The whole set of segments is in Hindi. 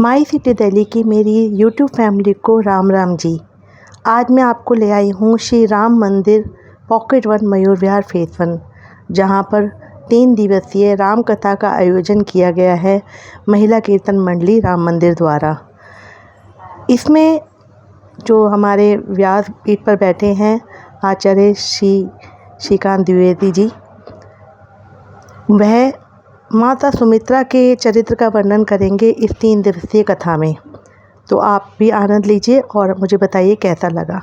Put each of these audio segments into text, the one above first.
माई सिटी दिल्ली की मेरी यूट्यूब फैमिली को राम राम जी। आज मैं आपको ले आई हूँ श्री राम मंदिर पॉकेट 1 मयूर विहार फेज़ 1, जहाँ पर 3 दिवसीय राम कथा का आयोजन किया गया है महिला कीर्तन मंडली राम मंदिर द्वारा। इसमें जो हमारे व्यास पीठ पर बैठे हैं आचार्य श्री श्रीकांत द्विवेदी जी, वह माता सुमित्रा के चरित्र का वर्णन करेंगे इस 3 दिवसीय कथा में। तो आप भी आनंद लीजिए और मुझे बताइए कैसा लगा।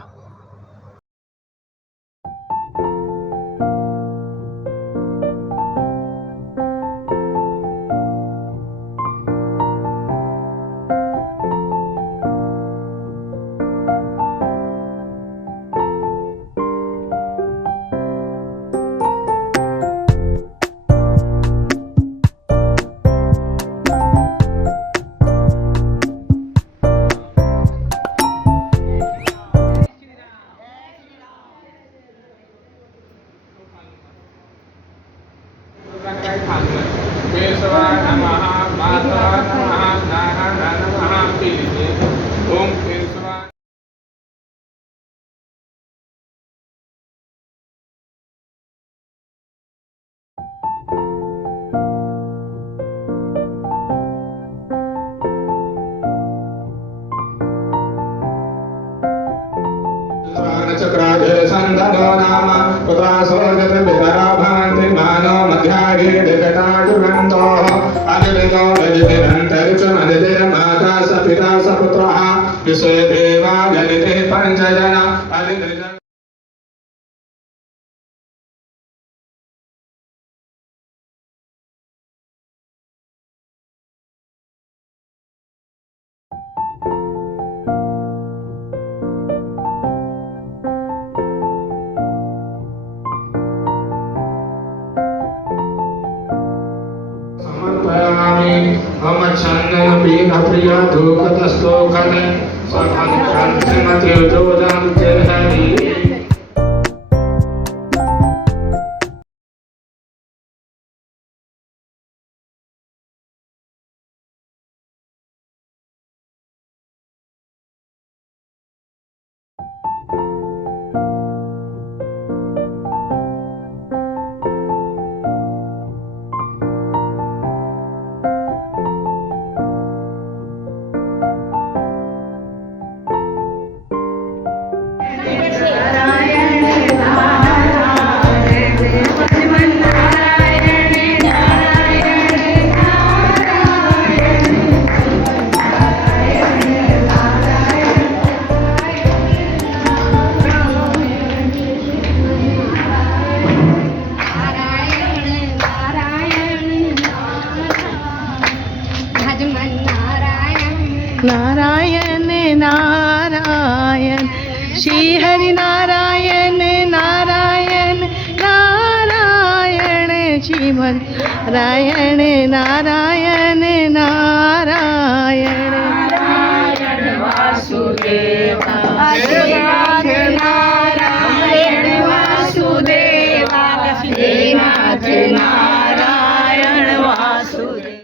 चक्राधरसंदनो नाम पुत्रासो जत विदरा भान्ति मानो मध्यागे दिगताजुगन्तोः अग्नितो रजतिरन्तरिक्षं अदितिर माता स पिता स पुत्रः विश्वे देवा जनिते पञ्चजना अदितिर हम चंदन पीन प्रिय धूपतस्तोकन स्वखंड जो जानते हरि नारायण नारायण श्री हरि नारायण नारायण नारायण जीवन नारायण नारायण नारायण वासुदेवा नारायण वासुदेवा नारायण वासुदेवा।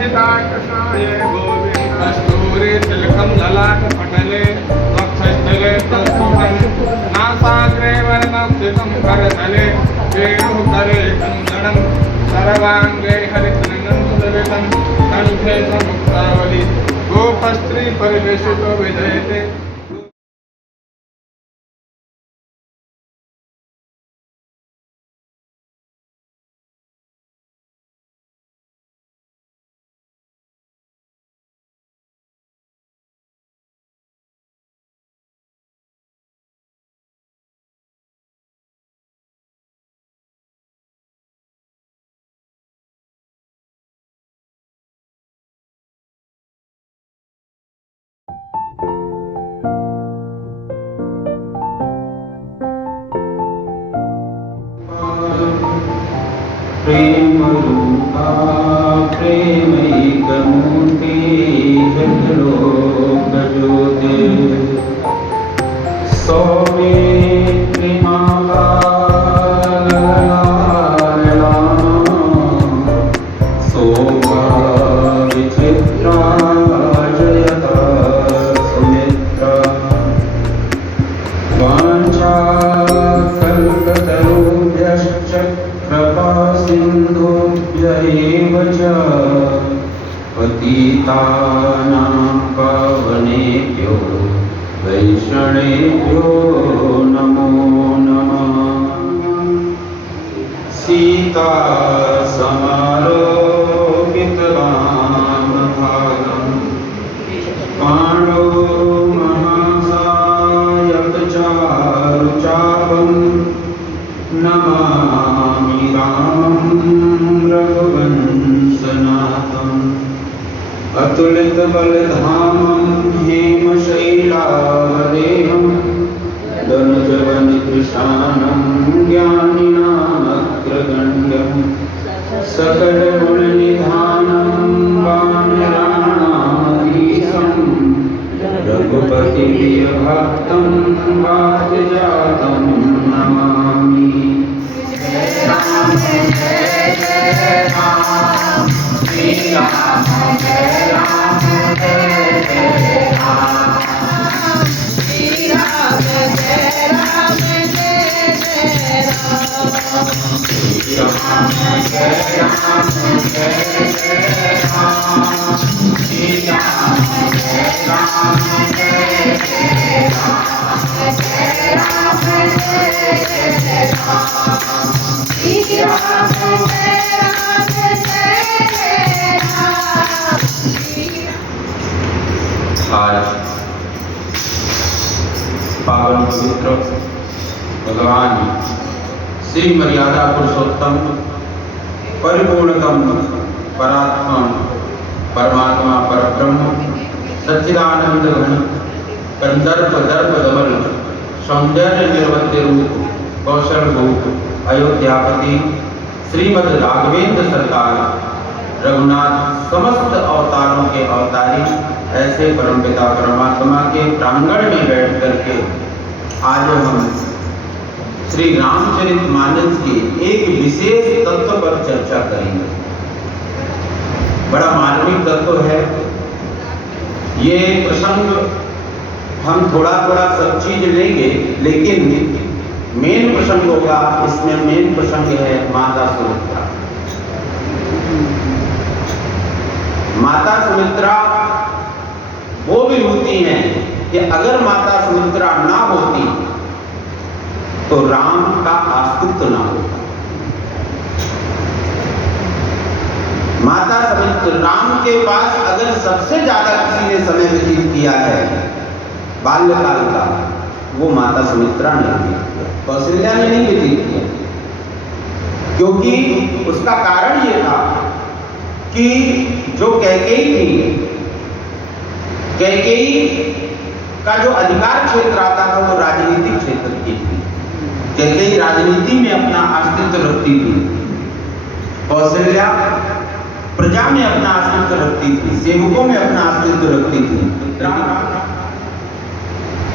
राधिका कृष्णाय गोविन्द कस्तूरी तिलकं ललाटपटले वक्षस्थले कौस्तुभं नासाग्रे वर्णस्थितं करतले वेणुकरे कन्दणं सर्वाङ्गे हरिचन्दनं सुललितं कण्ठे च मुक्तावली गोपस्त्री परिवेशितो विजयते। प्रेमरूपा प्रेमैकमूर्ति जगलोकज्योते सौमित्रिमाला शोभा विचित्रा जयता सुमित्रा वाञ्छा कल्पतरुभ्यश्च कृपा सिन्धुभ्य एव च पतितानां पावनेभ्यो वैष्णवेभ्यो नमो नमः। सीता समारोपितवामभागं पाणौ महासायकचारुचापं नमामि रामं रघुवंशनाथम् अतुलितबलधामं हेमशैलावदेहं दनुजवनिकृशानं ज्ञानिनामग्रगण्यं सकलगुणनिधानं वानराणाधीशं रघुपतिप्रियभक्तं वातजातं नमामि। आज पावन पवित्र भगवान श्री मर्यादा पुरुषोत्तम परिपूर्णतम परात्मा परमात्मा परब्रह्म सच्चिदानंद घन कंदर्प दर्प दमन सौंदर्य निर्वत्य रूप कौशल भूप अयोध्यापति श्रीमद् राघवेंद्र सरकार रघुनाथ समस्त अवतारों के अवतारी ऐसे परमपिता परमात्मा के प्रांगण में बैठ करके आज हम श्री रामचरितमानस के एक विशेष तत्व पर चर्चा करेंगे। बड़ा मार्मिक तत्व है ये प्रसंग। हम थोड़ा थोड़ा सब चीज लेंगे, लेकिन मेन प्रसंग होगा। इसमें मेन प्रसंग है माता सुमित्रा। माता सुमित्रा वो विभूति हैं कि अगर माता सुमित्रा ना होती तो राम का अस्तित्व ना होता। माता सुमित्रा राम के पास अगर सबसे ज्यादा किसी ने समय व्यतीत किया है बाल्यकाल का, वो माता सुमित्रा ने व्यतीत किया, कौशल्या ने नहीं व्यतीत किया। क्योंकि उसका कारण ये था कि जो कैकेयी थी, कैकेयी का जो अधिकार क्षेत्र आता था वो राजनीतिक क्षेत्र की थी। कैकेयी राजनीति में अपना अस्तित्व रखती थी, कौशल्या प्रजा में अपना अस्तित्व रखती थी, सेवकों में अपना अस्तित्व रखती थी,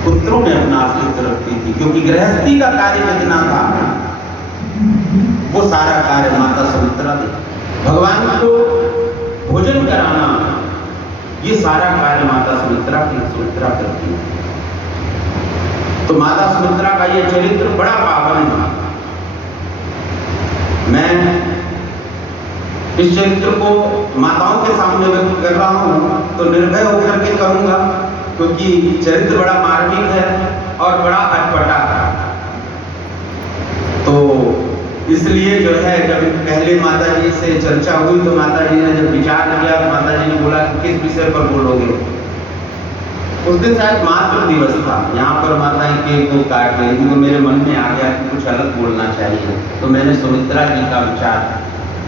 पुत्रों में अपना अस्तित्व रखती थी। क्योंकि गृहस्थी का कार्य जितना था वो सारा कार्य माता सुमित्रा थी। भगवान को भोजन करा सारा कार्य माता सुमित्रा करती है। तो माता सुमित्रा का ये चरित्र बड़ा पावन है। मैं इस चरित्र को माताओं के सामने व्यक्त कर रहा हूं तो निर्भय होकर के करूंगा, क्योंकि चरित्र बड़ा मार्मिक है और बड़ा अटपटा है। तो इसलिए जो है, जब पहले माता जी से चर्चा हुई तो माता जी ने जब विचार किया, माता जी ने बोला कि किस विषय पर बोलोगे। उस दिन शायद मातृ दिवस था, यहाँ पर माताएं केक को काट रही थी, तो मेरे मन में आ गया कि कुछ अलग बोलना चाहिए। तो मैंने सुमित्रा जी का विचार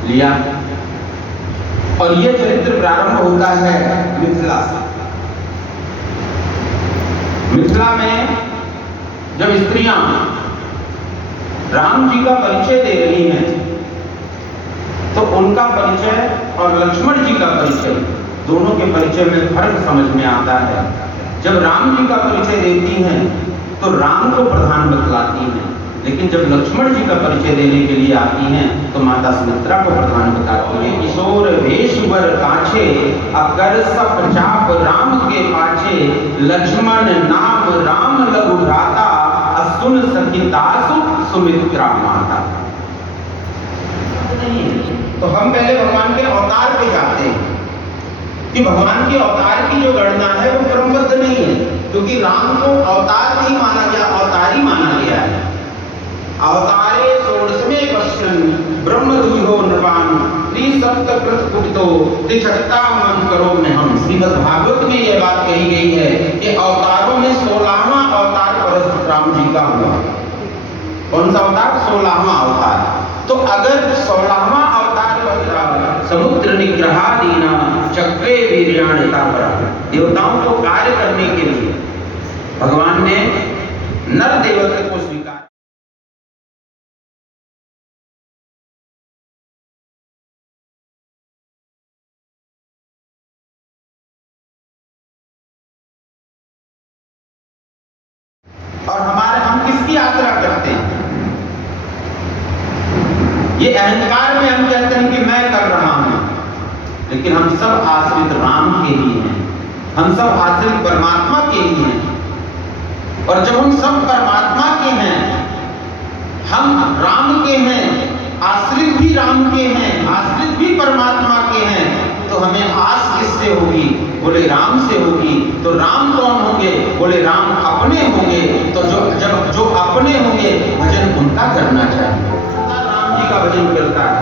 लिया और ये चरित्र प्रारंभ होता है मिथिला से। मिथिला में जब स्त्रियां राम जी का परिचय दे रही हैं तो उनका परिचय और लक्ष्मण जी का परिचय, दोनों के परिचय में फर्क समझ में आता है। जब राम जी का परिचय देती हैं तो राम को प्रधान बतलाती हैं, लेकिन जब लक्ष्मण जी का परिचय देने के लिए आती हैं तो माता सुमित्रा को प्रधान बताती हैं। किशोर वेशवर काछे अकर सप चाप राम के पाछे, लक्ष्मण नाम राम लघु भ्राता, असुन सखितासु सुमित्रा माता। तो हम पहले भगवान के अवतार पे जाते हैं कि भगवान के अवतार की जो गणना है वो क्रमबद्ध नहीं है, क्योंकि राम को अवतार नहीं माना गया, अवतारी माना गया है। अवतारे षोडशमे पश्यन् ब्रह्मद्विहो नृपान् त्रिसप्तकृत कुटितो त्रिछत्ता मन करो में हम। श्रीमद् भागवत में यह बात कही गई है कि अवतारों में 16वां अवतार परशुराम जी का हुआ। कौन सा अवतार? 16वां अवतार। तो अगर 16वां अवतार समुद्र निग्रहादीना चक्रे वीर्याणिता पर, देवताओं को कार्य करने के लिए भगवान ने नर देवता को स्वीकार। और हम किसकी आसरा करते हैं? ये अहंकार में हम कहते हैं कि मैं कर रहा हूं, लेकिन हम सब आश्रित राम के ही हैं, हम सब आश्रित परमात्मा के ही हैं। और जब हम सब परमात्मा के हैं, हम राम के हैं, आश्रित भी राम के हैं, आश्रित भी परमात्मा के हैं, तो हमें आस किससे होगी? बोले राम से होगी। तो राम कौन होंगे? बोले राम अपने होंगे। तो जो अपने होंगे भजन उनका करना चाहिए। राम जी का भजन करता है,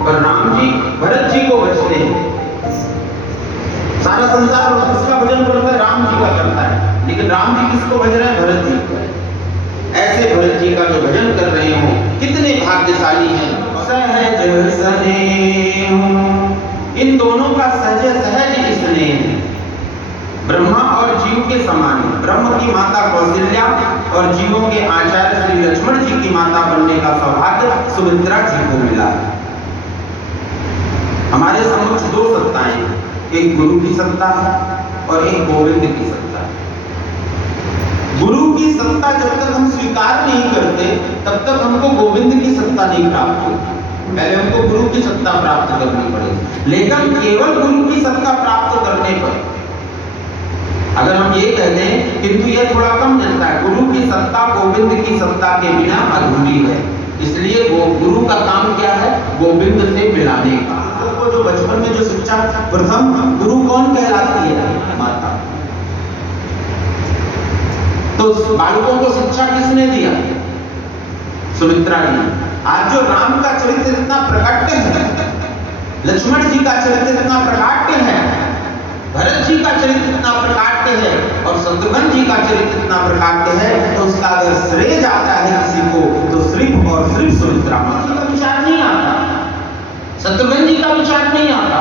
पर राम जी भरत जी को भजते हैं। सारा संसार किसका भजन करता है? राम जी का करता है, लेकिन राम जी किसको भज रहे हैं? भरत जी को। ऐसे भरत जी का जो भजन कर रहे हो, कितने भाग्यशाली हैं। सहज स्नेह, इन दोनों का सहज स्नेह है, ब्रह्मा और जीव के समान है। ब्रह्म की माता कौशल्या और जीवों के आचार्य श्री लक्ष्मण जी की माता बनने का सौभाग्य सुमित्रा जी को मिला। हमारे समक्ष दो सत्ताएं हैं, एक गुरु की सत्ता है और एक गोविंद की सत्ता है। गुरु की सत्ता जब तक हम स्वीकार नहीं करते तब तक हमको गोविंद की सत्ता नहीं प्राप्त होती। पहले हमको गुरु की सत्ता प्राप्त करनी पड़ेगी, लेकिन केवल गुरु की सत्ता प्राप्त करने पर अगर हम ये कहते हैं, किंतु यह थोड़ा कम जलता है। गुरु की सत्ता गोविंद की सत्ता के बिना अधूरी है, इसलिए वो गुरु का काम क्या है? गोविंद से मिलाने का। तो जो बचपन में जो शिक्षा, प्रथम गुरु कौन कहलाती है? माता। तो बालकों को शिक्षा किसने दिया? सुमित्रा जी। आज जो राम का चरित्र इतना प्रकट्य है, लक्ष्मण जी का चरित्र इतना प्रकाट्य है, भरत जी का चरित्र इतना प्रकाट्य है और शत्रुघ्न जी का चरित्र इतना प्रकाट्य है, तो उसका अगर श्रेय जाता है किसी को तो सिर्फ और सिर्फ सुमित्रा जी का विचार नहीं आता, शत्रुघ्न जी का विचार नहीं आता।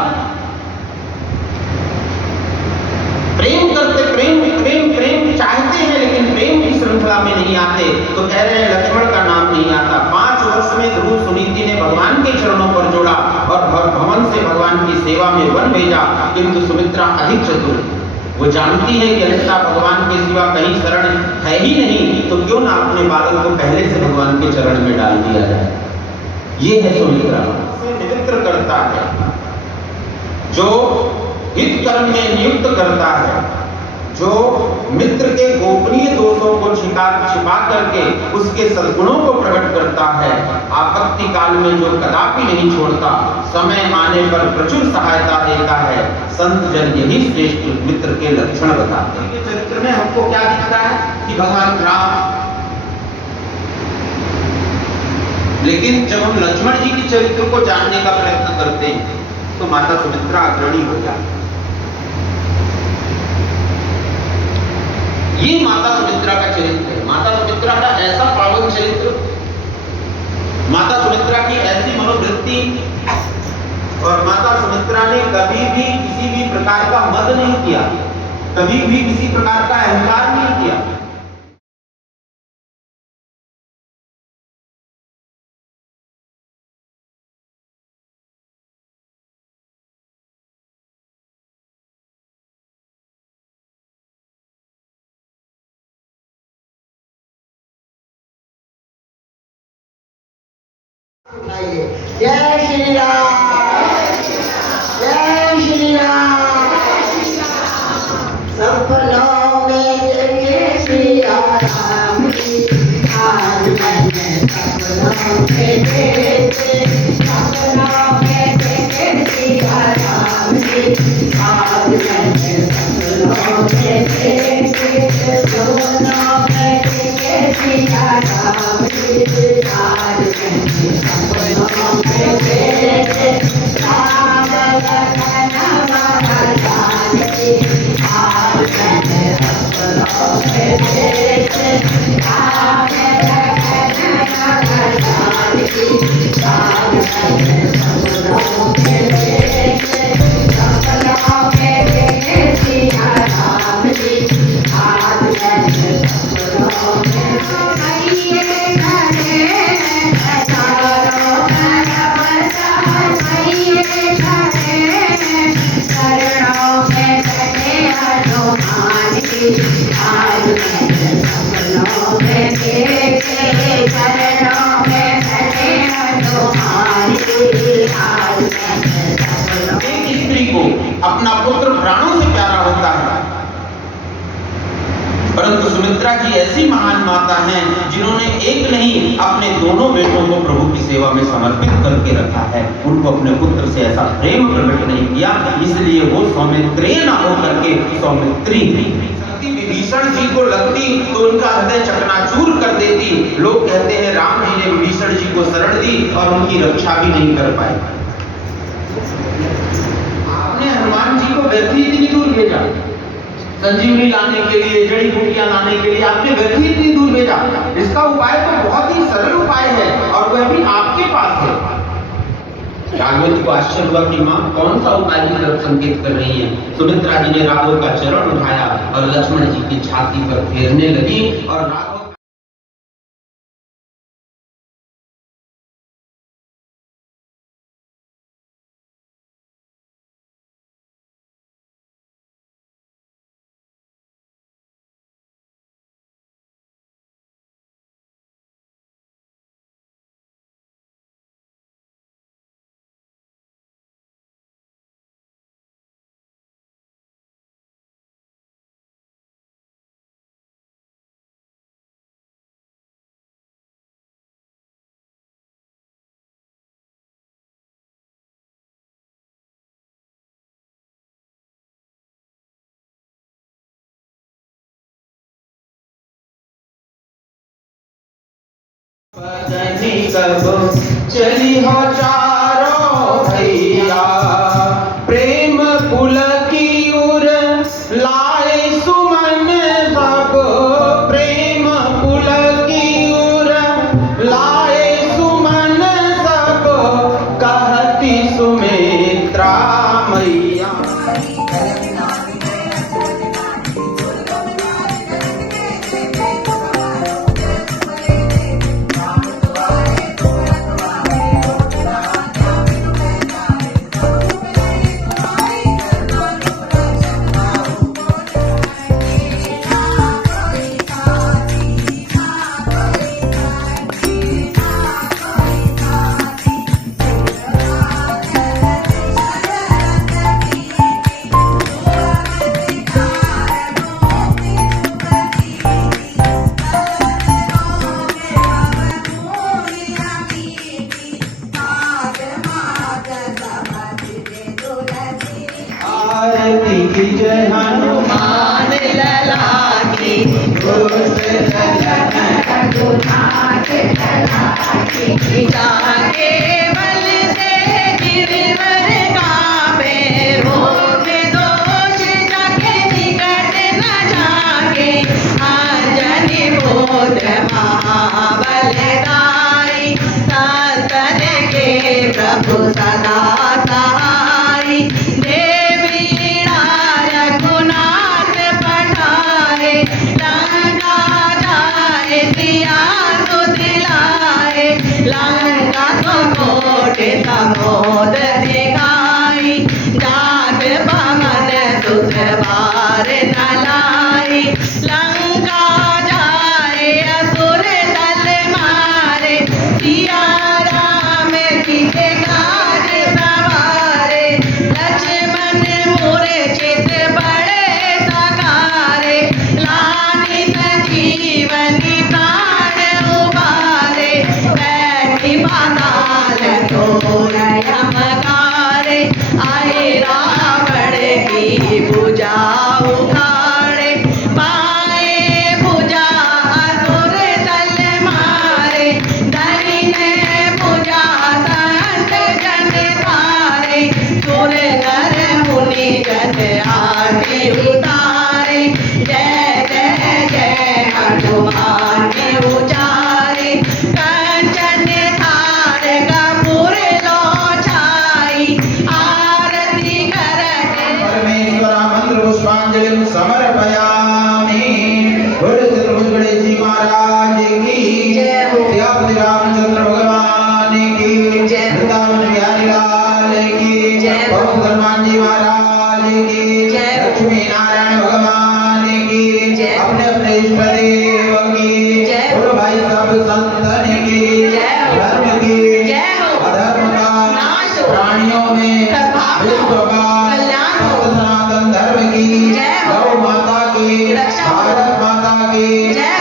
प्रेम करते, प्रेम प्रेम प्रेम चाहते हैं, लेकिन प्रेम की श्रृंखला में नहीं आते। तो कह रहे हैं लक्ष्मण का नाम नहीं आता। 5 वर्ष में ध्रुव सुनीति ने भगवान के चरणों पर जोड़ा और भवन से भगवान की सेवा में वन भेजा, किंतु सुमित्रा अधिक चतुर, वो जानती है कि अन्यथा भगवान के सिवा कहीं शरण है ही नहीं, तो क्यों ना अपने बालक को पहले से भगवान के चरण में डाल दिया जाए। ये है सुमित्रा से निमित्र करता है जो हित कर्म में नियुक्त करता है, जो मित्र के गोपनीय दोषों को छिपा करके उसके सद्गुणों को प्रकट करता है, आपत्ति काल में जो कदापि नहीं छोड़ता, समय आने पर प्रचुर सहायता देता है, संत जन यही श्रेष्ठ मित्र के लक्षण बताते हैं। चरित्र में हमको क्या दिखता है कि भगवान राम, लेकिन जब हम लक्ष्मण जी के चरित्र को जानने का प्रयत्न करते हैं तो माता सुमित्रा अग्रणी हो जाती है। ये माता सुमित्रा का चरित्र है। माता सुमित्रा का ऐसा पावन चरित्र, माता सुमित्रा की ऐसी मनोवृत्ति, और माता सुमित्रा ने कभी भी किसी भी प्रकार का मद नहीं किया, कभी भी किसी प्रकार का अहंकार नहीं किया। जय श्री राम, जय श्री राम। सपनों में देखे श्री राम, आज मैंने सपनों में देखे, सपनों में देखे श्री राम, आज मैंने सपनों में देखे, सपनों में देखे श्री राम, आज मैंने सपनों में देखे, राम लखन महाराज की, आज मैंने सपनों में देखे, राम लखन महाराज की, आज मैंने सपनों में देखे, सपनों में देखे श्री राम जी, आज मैंने सपनों में देखे। आज मैंने सपनों में देखे, चरणों में बैठे हनुमान जी, आज मैंने सपनों। एक स्त्री को अपना पुत्र प्राणों से प्यारा होता है, परंतु सुमित्रा जी ऐसी महान माता हैं जिन्होंने एक नहीं अपने दोनों बेटों को प्रभु की सेवा में समर्पित करके रखा है। उनको अपने पुत्र से ऐसा प्रेम प्रकट नहीं किया, इसलिए वो सौमित्रेय न होकर के सौमित्री। विभीषण जी को लगती तो उनका हृदय चकनाचूर कर देती। लोग कहते हैं राम जी ने विभीषण जी को शरण दी और उनकी रक्षा भी नहीं कर पाए। आपने हनुमान जी को व्यर्थी इतनी दूर भेजा, संजीवनी लाने के लिए, जड़ी बूटियां लाने के लिए आपने व्यर्थी इतनी दूर भेजा। इसका उपाय तो बहुत ही सरल उपाय है और वह भी आपके पास है। जागृति को आश्चर्य हुआ कि मां कौन सा उपाय की तरफ संकेत कर रही है। सुमित्रा जी ने राघव का चरण उठाया और लक्ष्मण जी की छाती पर फेरने लगी और राघव कब चली हो चारों भैया, प्रेम पुलकी उर लाए सुमन सब, प्रेम पुलकी उर लाए सुमन सब, कहती सुमित्रा मैया। आरती की जय हनुमान लला की दुष्ट दलन रघुनाथ लला की जाके बल से गिरवर कांपे रोग दोष जाके निकट न जाके अंजनी पुत्र महाबलदाई संतन के प्रभु सदा सहाई देवी रघुनाथ पठाए लंका जाए सिया सुदिलाए लंका तो कोटि समोद दिखाई जात पवन सुत बार न लाई लंका जाए असुर दल मारे सिया राम की काज सवारे लक्ष्मण मूर्छित बड़े सकारे लानी संजीवनी प्राण उबारे बैठी पाताल तोर यमकारे आए रावण की भुजा उखाड़े पाए भुजा असुर दल मारे दहिने भुजा संत जन तारे सुर नर मुनि जन आरती उतारे जय जय जय हनुमान के उचारे कंचन थार कपूर लो छाई आरती करते परमेश्वर मंत्र पुष्पांजलि समर्पयामि। बोलो चतुर्भुज गणेश जी महाराज की जय हो। सियापति रामचंद्र भगवान की जय हो। वृंदावन बिहारी लाल की जय हो। पवन हनुमान जी महाराज की जय हो। लक्ष्मी नारायण भगवान की जय हो। अपने अपने इष्ट देव की जय हो। बोलो भाई सब संतन की जय हो। धर्म की जय हो। अधर्म का नाश हो। प्राणियों में सद्भाव हो। विश्व का कल्याण हो। सनातन धर्म की जय हो। गौ माता की रक्षा हो। भारत माता की जय